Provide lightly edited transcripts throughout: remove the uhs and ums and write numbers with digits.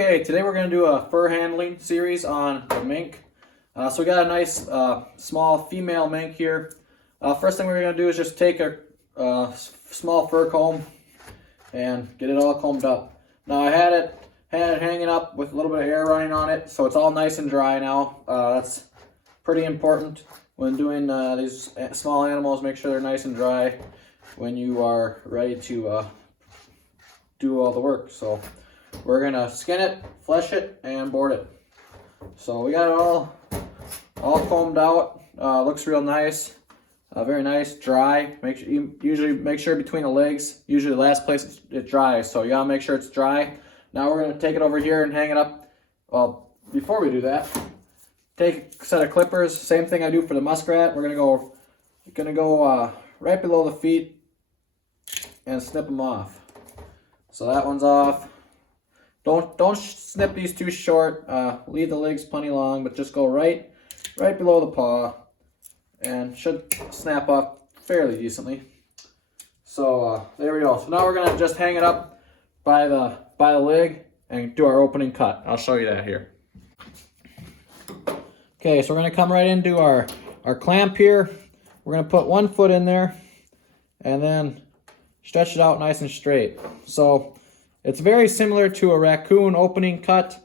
Okay, today we're going to do a fur handling series on the mink. So we got a nice small female mink here. First thing we're going to do is just take a small fur comb and get it all combed up. Now I had it hanging up with a little bit of air running on it, so it's all nice and dry now. That's pretty important when doing these small animals. Make sure they're nice and dry when you are ready to do all the work. So we're gonna skin it, flesh it, and board it. So we got it all combed out. Looks real nice, very nice, dry. Usually make sure between the legs. Usually the last place it dries, so you gotta make sure it's dry. Now we're gonna take it over here and hang it up. Well, before we do that, take a set of clippers. Same thing I do for the muskrat. We're gonna go right below the feet and snip them off. So that one's off. Don't snip these too short. Leave the legs plenty long, but just go right below the paw, and should snap off fairly decently. So there we go. So now we're gonna just hang it up by the leg and do our opening cut. I'll show you that here. Okay, so we're gonna come right into our clamp here. We're gonna put one foot in there, and then stretch it out nice and straight. So it's very similar to a raccoon opening cut.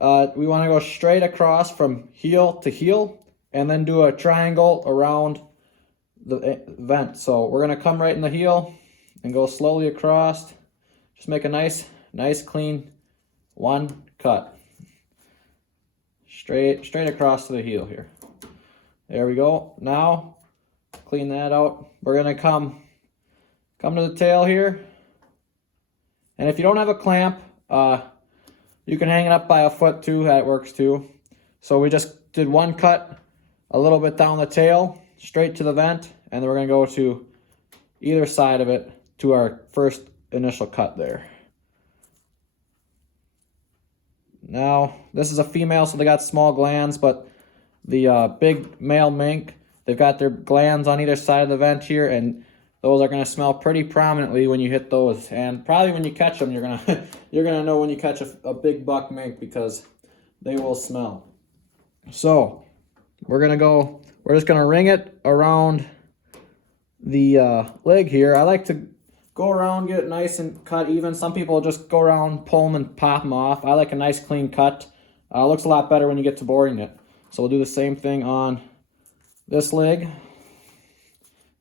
We want to go straight across from heel to heel and then do a triangle around the vent. So we're going to come right in the heel and go slowly across. Just make a nice clean one cut. Straight across to the heel here. There we go. Now clean that out. We're going to come to the tail here. And if you don't have a clamp, you can hang it up by a foot too. That works too. So we just did one cut a little bit down the tail, straight to the vent, and then we're going to go to either side of it to our first initial cut there. Now, this is a female, so they got small glands, but the big male mink, they've got their glands on either side of the vent here, and those are going to smell pretty prominently when you hit those, and probably when you catch them, you're gonna know when you catch a big buck mink, because they will smell. So we're just gonna ring it around the leg here. I like to go around, get it nice and cut even. Some people just go around, pull them, and pop them off. I like a nice clean cut. Looks a lot better when you get to boarding it. So we'll do the same thing on this leg.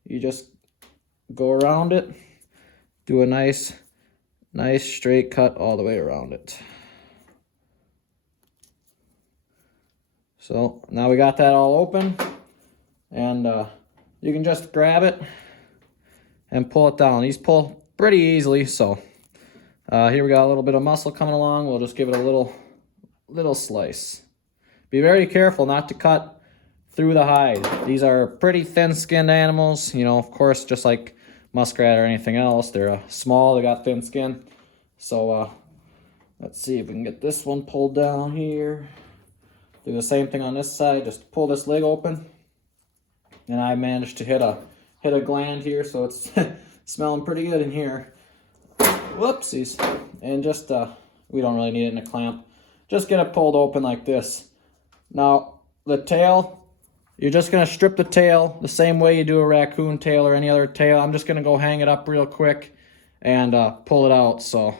You just go around it, do a nice straight cut all the way around it. So now we got that all open, and you can just grab it and pull it down. These pull pretty easily, so here we got a little bit of muscle coming along. We'll just give it a little slice. Be very careful not to cut through the hide. These are pretty thin-skinned animals, you know, of course, just like muskrat or anything else. They're small, they got thin skin. So let's see if we can get this one pulled down here. Do the same thing on this side. Just pull this leg open, and I managed to hit a gland here, so it's smelling pretty good in here. Whoopsies. And just we don't really need it in a clamp. Just get it pulled open like this. Now the tail, you're just going to strip the tail the same way you do a raccoon tail or any other tail. I'm just going to go hang it up real quick and pull it out. So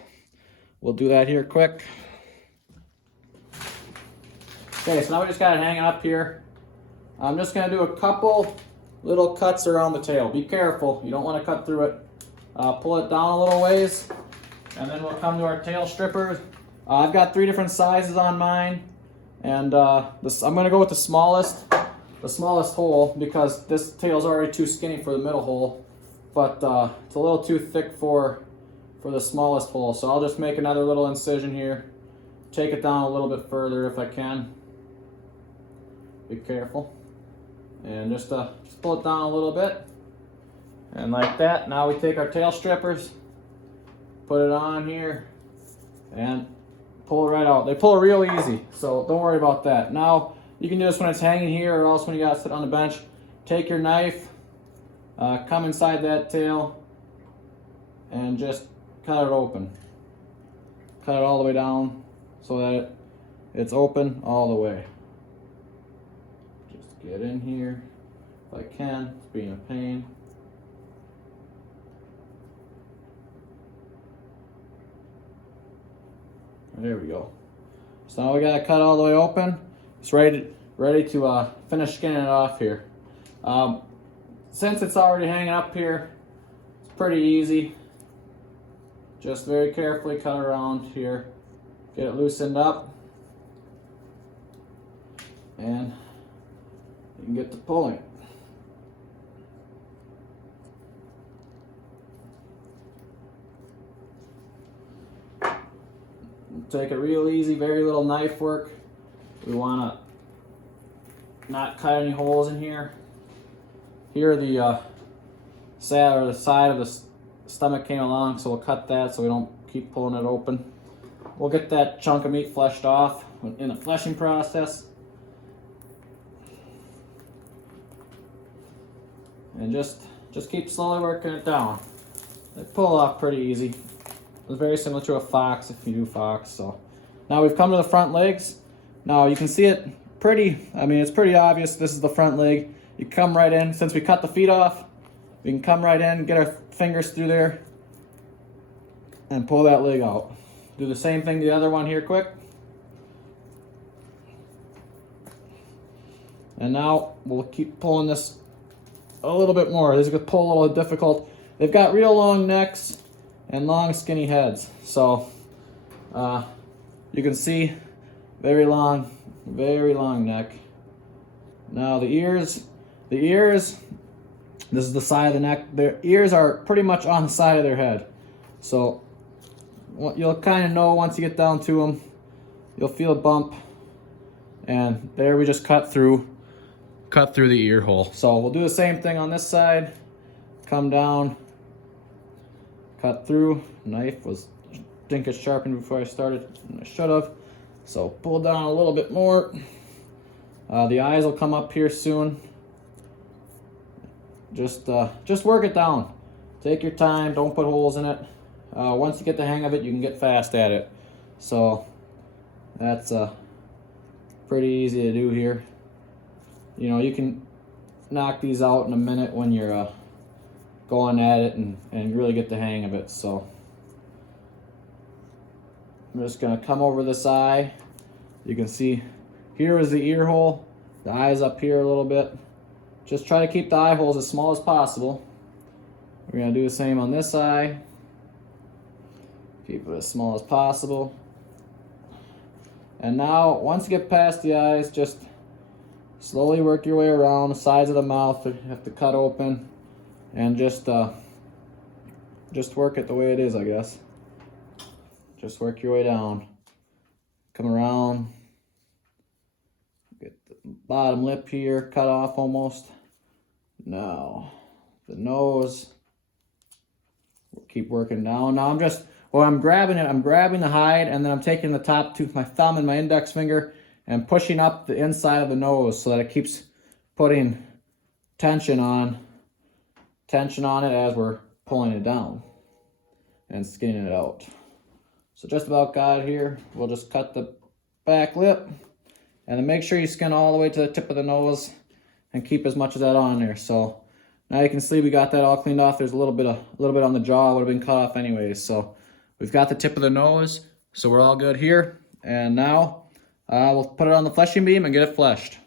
we'll do that here quick. Okay, so now we just got it hanging up here. I'm just going to do a couple little cuts around the tail. Be careful. You don't want to cut through it. Pull it down a little ways, and then we'll come to our tail strippers. I've got 3 different sizes on mine, and I'm going to go with the smallest hole, because this tail's already too skinny for the middle hole, but it's a little too thick for the smallest hole. So I'll just make another little incision here, take it down a little bit further if I can. Be careful, and just pull it down a little bit, and like that. Now we take our tail strippers, put it on here, and pull it right out. They pull real easy, so don't worry about that. Now you can do this when it's hanging here, or else when you got to sit on the bench. Take your knife, come inside that tail, and just cut it open. Cut it all the way down so that it's open all the way. Just get in here if I can. It's being a pain. There we go. So now we got it cut all the way open. It's ready to finish skinning it off here. Since it's already hanging up here, it's pretty easy. Just very carefully cut around here, get it loosened up, and you can get to pulling. Take it real easy, very little knife work. We want to not cut any holes in here. Here the side of the stomach came along, so we'll cut that so we don't keep pulling it open. We'll get that chunk of meat fleshed off in the fleshing process. And just keep slowly working it down. They pull off pretty easy. It's very similar to a fox if you do fox. So now we've come to the front legs. Now you can see it it's pretty obvious this is the front leg. You come right in. Since we cut the feet off, we can come right in, get our fingers through there, and pull that leg out. Do the same thing to the other one here quick. And now we'll keep pulling this a little bit more. This is going to pull a little difficult. They've got real long necks and long skinny heads. So you can see very long neck. Now the ears, this is the side of the neck. Their ears are pretty much on the side of their head. So you'll kind of know once you get down to them. You'll feel a bump. And there we just cut through the ear hole. So we'll do the same thing on this side. Come down, cut through. Knife was dinkus sharpened before I started, and I should have. So pull down a little bit more. The eyes will come up here soon. Just work it down. Take your time. Don't put holes in it. Once you get the hang of it, you can get fast at it. So that's pretty easy to do here. You know, you can knock these out in a minute when you're going at it and really get the hang of it. So I'm just gonna come over this eye. You can see here is the ear hole. The eye's up here a little bit. Just try to keep the eye holes as small as possible. We're gonna do the same on this eye. Keep it as small as possible. And now, once you get past the eyes, just slowly work your way around the sides of the mouth. You have to cut open, and just work it the way it is, I guess. Just work your way down. Come around. Get the bottom lip here cut off almost. Now, the nose. We'll keep working down. Now I'm grabbing it, I'm grabbing the hide, and then I'm taking the top tooth, my thumb and my index finger, and pushing up the inside of the nose so that it keeps putting tension on it as we're pulling it down and skinning it out. So just about got it here. We'll just cut the back lip, and then make sure you skin all the way to the tip of the nose and keep as much of that on there. So now you can see we got that all cleaned off. There's a little bit on the jaw, would have been cut off anyways. So we've got the tip of the nose, so we're all good here. And now we'll put it on the fleshing beam and get it fleshed.